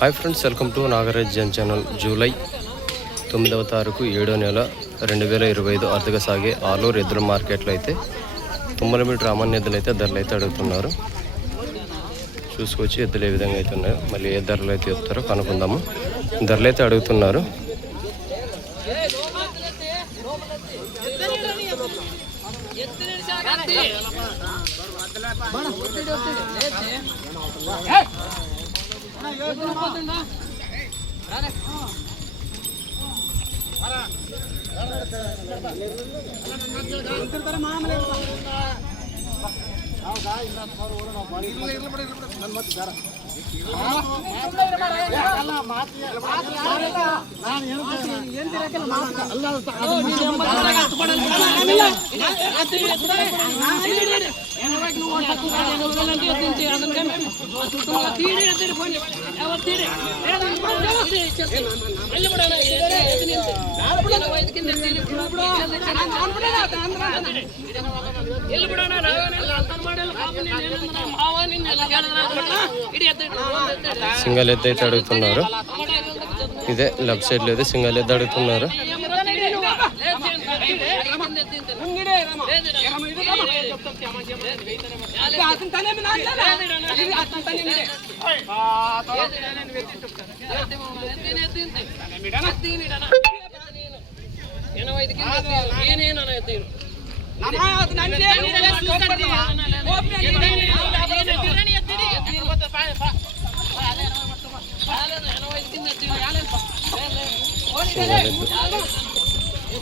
Hi friends, welcome to Nagaraj Jan channel. July 9వ తారీఖు 7వ నెల 2025 అరుదుగా సాగే ఆలూరు ఎద్దుల మార్కెట్లో అయితే తుమ్మలమిడి రామన్న ఎద్దులు అయితే ధరలు అయితే అడుగుతున్నారు. చూసుకొచ్చి ఎద్దులు ఏ విధంగా అయితే ఉన్నాయో మళ్ళీ ఏ ధరలు అయితే చెప్తారో కనుక్కుందాము. ధరలు అయితే అడుగుతున్నారు. సింగల్ ఎద్దు అయితే అడుగుతున్నారు. ఇదే లెఫ్ట్ సైడ్ లో అయితే సింగల్ ఎద్దు అడుగుతున్నారు. సింగల్ ఎద్దు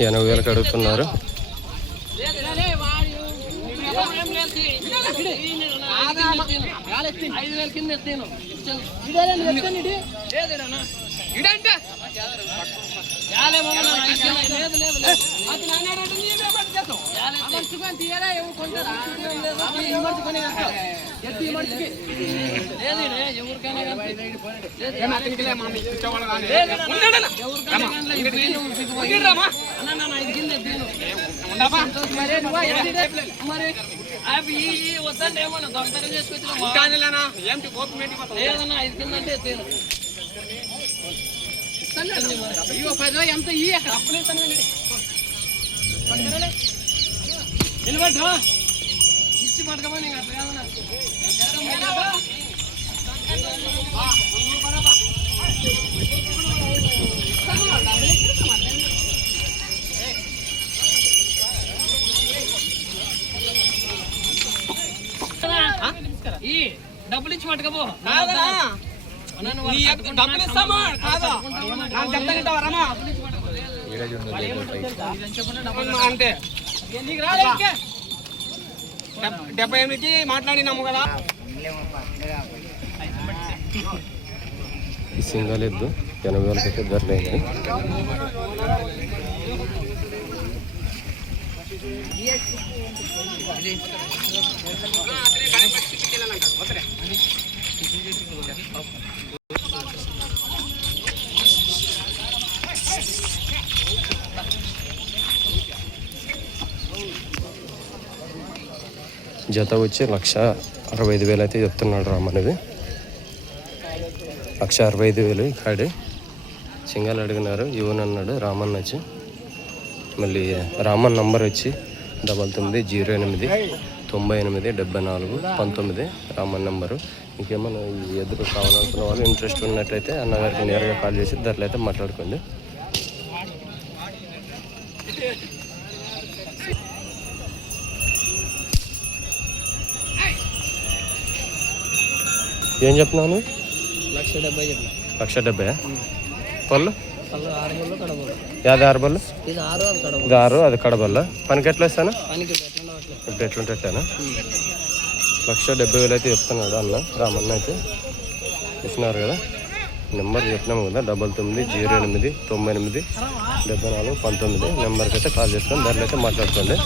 80,000కి అడుగుతున్నారు. ఇచ్చి పట్టుకోమని డబ్బులు ఇచ్చి పట్టుకపో. డబ్బులు ఇస్తామా కాదా అంటే 78కి మాట్లాడినాము కదా. ఈ సింగల్ ఎద్దు 80,000కి ధరలేదు. జత వచ్చి 1,65,000 అయితే చెప్తున్నాడు రామన్నది. 1,65,000 ఇక్కడే సింగల్ అడిగినారు. ఇవ్వను అన్నాడు రామన్న వచ్చి. మళ్ళీ రామన్ నంబర్ వచ్చి 9998987419 రామన్ నెంబరు. ఇంకేమన్నా ఈ ఎదురు కావాలనుకున్న వాళ్ళు ఇంట్రెస్ట్ ఉన్నట్లయితే అన్నగారికి నేరుగా కాల్ చేసి ధరలు అయితే మాట్లాడుకోండి. ఏం చెప్తున్నాను? 1,70,000. పళ్ళు 6 బళ్ళు. ఇది 6, అది కడబల్ల. పనికి ఎట్లా ఇస్తాను? ఇప్పుడు ఎట్లుంటాను 1,70,000 అయితే చెప్తున్నాడు అన్న రామన్న అయితే. ఇచ్చినారు కదా నెంబర్ చెప్పినాము కదా 9908997419 నెంబర్కి అయితే కాల్ చేసుకొని ధరలు అయితే మాట్లాడుకోండి.